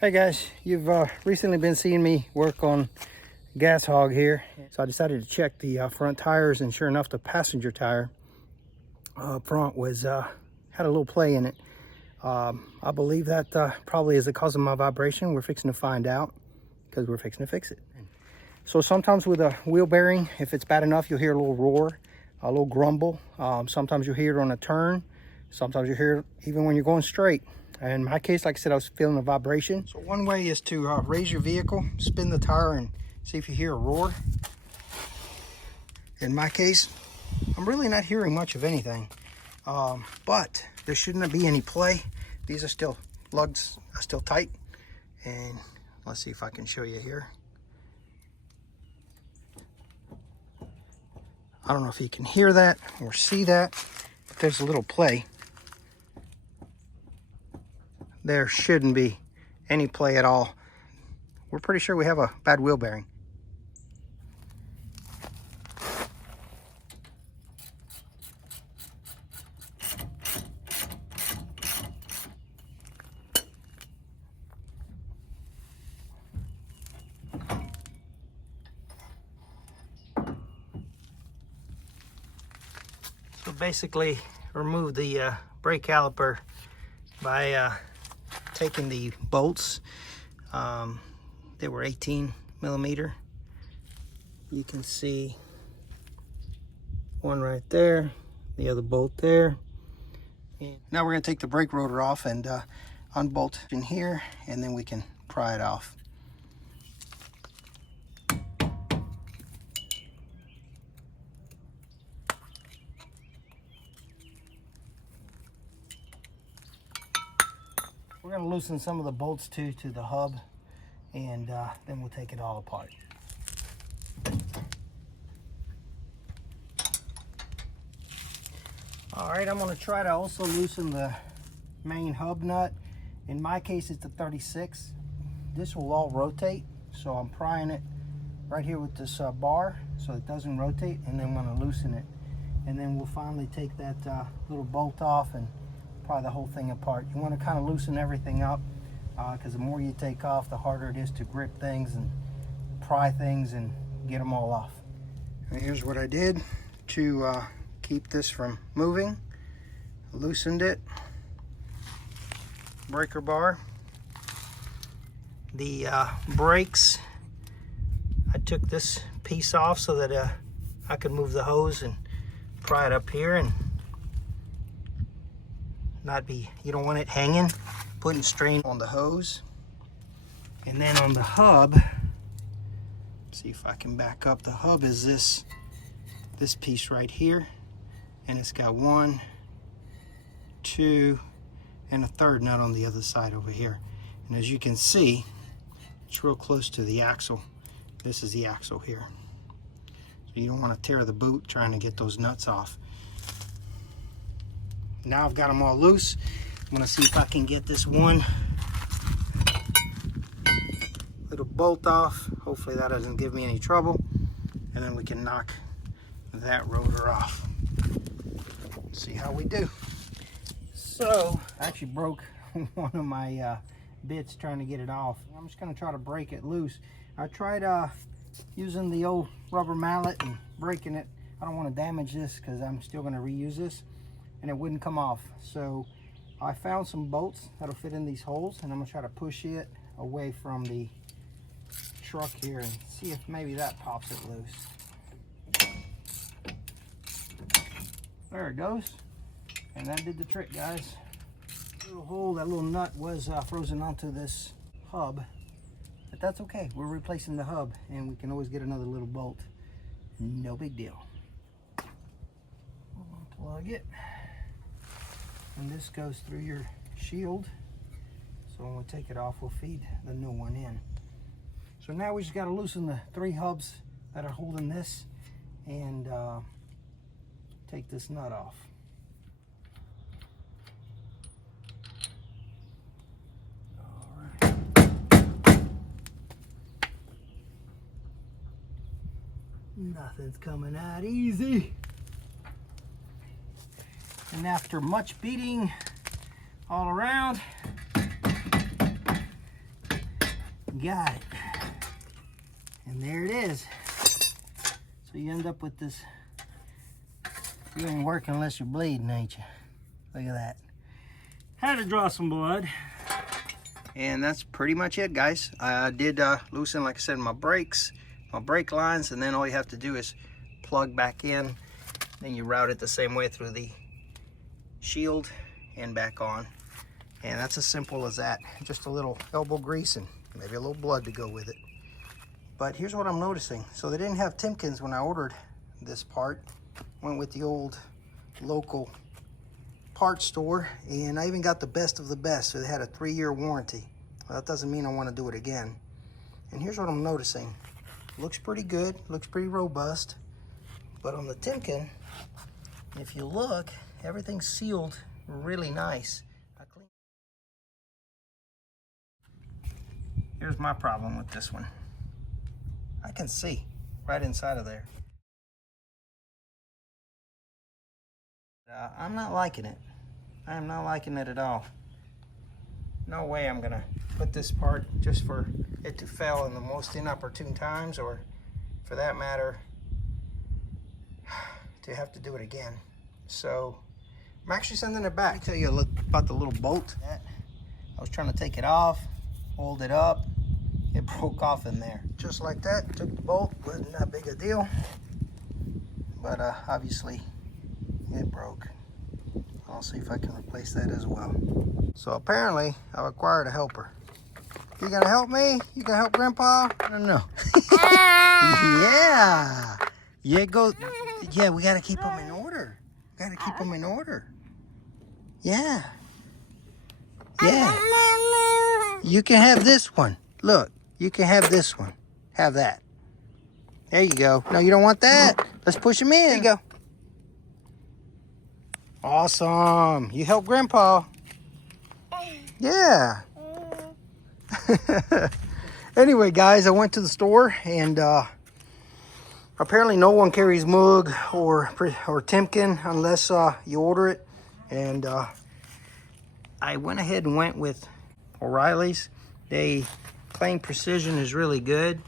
Hey guys, you've recently been seeing me work on gas hog here. So I decided to check the front tires, and sure enough, the passenger tire up front was had a little play in it. I believe that probably is the cause of my vibration. We're fixing to find out because we're fixing to fix it. So sometimes with a wheel bearing, if it's bad enough, you'll hear a little roar, a little grumble. Sometimes you'll hear it on a turn. Sometimes you hear it even when you're going straight. In my case, like I said, I was feeling a vibration. So one way is to raise your vehicle, spin the tire, and see if you hear a roar. In my case, I'm really not hearing much of anything, but there shouldn't be any play. These are still, lugs are still tight. And let's see if I can show you here. I don't know if you can hear that or see that, but there's a little play. There shouldn't be any play at all. We're pretty sure we have a bad wheel bearing. So basically remove the brake caliper by taking the bolts. They were 18 millimeter. You can see one right there, the other bolt there. And now we're going to take the brake rotor off and unbolt in here, and then we can pry it off. We're going to loosen some of the bolts too to the hub, and then we'll take it all apart. Alright, I'm going to try to also loosen the main hub nut. In my case, it's the 36. This will all rotate, so I'm prying it right here with this bar so it doesn't rotate, and then I'm going to loosen it. And then we'll finally take that little bolt off and pry the whole thing apart. You want to kind of loosen everything up because the more you take off, the harder it is to grip things and pry things and get them all off. And here's what I did to keep this from moving. Loosened it. Breaker bar. The brakes, I took this piece off so that I could move the hose and pry it up here and not be, you don't want it hanging, putting strain on the hose. And then on the hub, see if I can back up, the hub is this piece right here, and it's got 1, 2, and a third nut on the other side over here. And as you can see, it's real close to the axle. This is the axle here. So you don't want to tear the boot trying to get those nuts off. Now I've got them all loose. I'm going to see if I can get this one little bolt off. Hopefully that doesn't give me any trouble. And then we can knock that rotor off. See how we do. So I actually broke one of my bits trying to get it off. I'm just going to try to break it loose. I tried using the old rubber mallet and breaking it. I don't want to damage this because I'm still going to reuse this, and it wouldn't come off. So I found some bolts that'll fit in these holes, and I'm going to try to push it away from the truck here and see if maybe that pops it loose. There it goes. And that did the trick, guys. Little hole, that little nut was frozen onto this hub, but that's okay. We're replacing the hub, and we can always get another little bolt. No big deal. Plug it, and this goes through your shield. So when we take it off, we'll feed the new one in. So now we just got to loosen the 3 hubs that are holding this, and take this nut off. Nothing's coming out easy. And after much beating all around, Got it. And there it is. So you end up with this. You ain't working unless you're bleeding, ain't you? Look at that. Had to draw some blood. And that's pretty much it, guys. I did loosen, like I said, my brakes, my brake lines, and then all you have to do is plug back in. Then you route it the same way through the shield and back on. And that's as simple as that. Just a little elbow grease and maybe a little blood to go with it. But here's what I'm noticing. So they didn't have Timkins when I ordered this part. Went with the old local parts store, and I even got the best of the best. So they had a 3-year warranty. Well, that doesn't mean I want to do it again. And here's what I'm noticing. Looks pretty good, looks pretty robust. But on the Timken, if you look, everything's sealed really nice. Here's my problem with this one. I can see right inside of there. I'm not liking it. I'm not liking it at all. No way I'm gonna put this part just for it to fail in the most inopportune times, or for that matter, to have to do it again. So I'm actually sending it back. Let me tell you about the little bolt. I was trying to take it off, hold it up, it broke off in there. Just like that, took the bolt, wasn't that big a deal. But obviously it broke. I'll see if I can replace that as well. So apparently I've acquired a helper. You gonna help me? You gonna help Grandpa? No. Yeah. Yeah, go. Yeah, we gotta keep them in order. We gotta keep them in order. Yeah. Yeah. You can have this one. Look, you can have this one. Have that. There you go. No, you don't want that. Let's push him in. There you go. Awesome. You help Grandpa. Yeah. Anyway, guys, I went to the store, and apparently no one carries Moog or Timken unless you order it. And I went ahead and went with O'Reilly's. They claim precision is really good,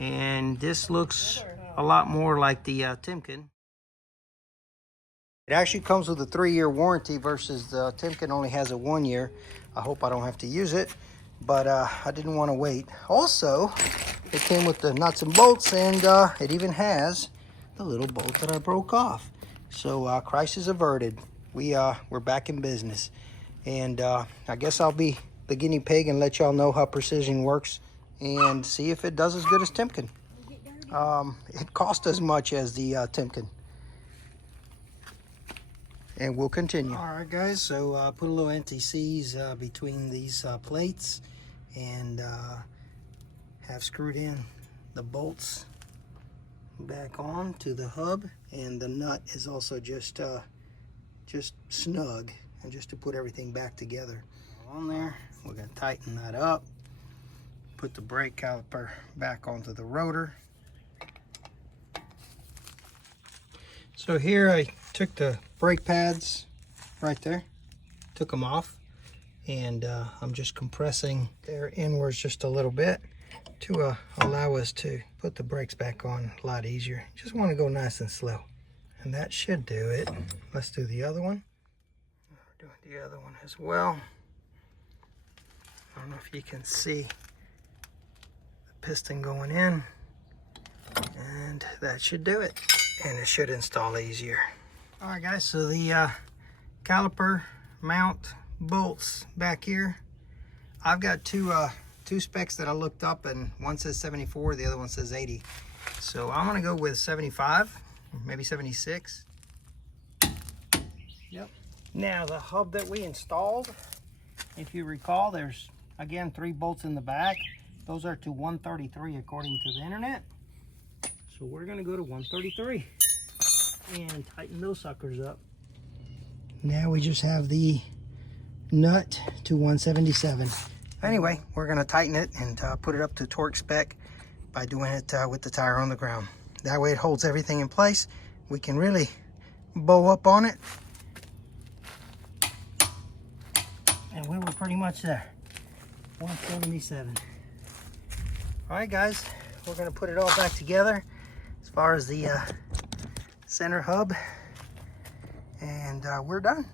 and this looks a lot more like the Timken. It actually comes with a 3-year warranty versus the Timken only has a 1 year. I hope I don't have to use it, but I didn't want to wait. Also, it came with the nuts and bolts, and it even has the little bolt that I broke off. So crisis averted. We're back in business, and I guess I'll be the guinea pig and let y'all know how precision works and see if it does as good as Timken. It cost as much as the Timken. And we'll continue. All right, guys, so put a little anti-seize between these plates, and have screwed in the bolts back on to the hub, and the nut is also just snug, and just to put everything back together. On there, we're gonna tighten that up, put the brake caliper back onto the rotor. So here I took the brake pads right there, took them off, and I'm just compressing there inwards just a little bit to allow us to put the brakes back on a lot easier. Just want to go nice and slow, and that should do it. Let's do the other one. We're doing the other one as well. I don't know if you can see the piston going in, and that should do it. And it should install easier. All right, guys, so the caliper mount bolts back here. I've got two specs that I looked up, and one says 74, the other one says 80. So I'm gonna go with 75, or maybe 76. Yep. Now the hub that we installed, if you recall, there's again 3 bolts in the back. Those are to 133 according to the internet. So we're gonna go to 133 and tighten those suckers up. Now we just have the nut to 177. Anyway, we're gonna tighten it and put it up to torque spec by doing it with the tire on the ground. That way it holds everything in place. We can really bow up on it. And we were pretty much there. 177. All right, guys, we're gonna put it all back together as far as the center hub, and we're done.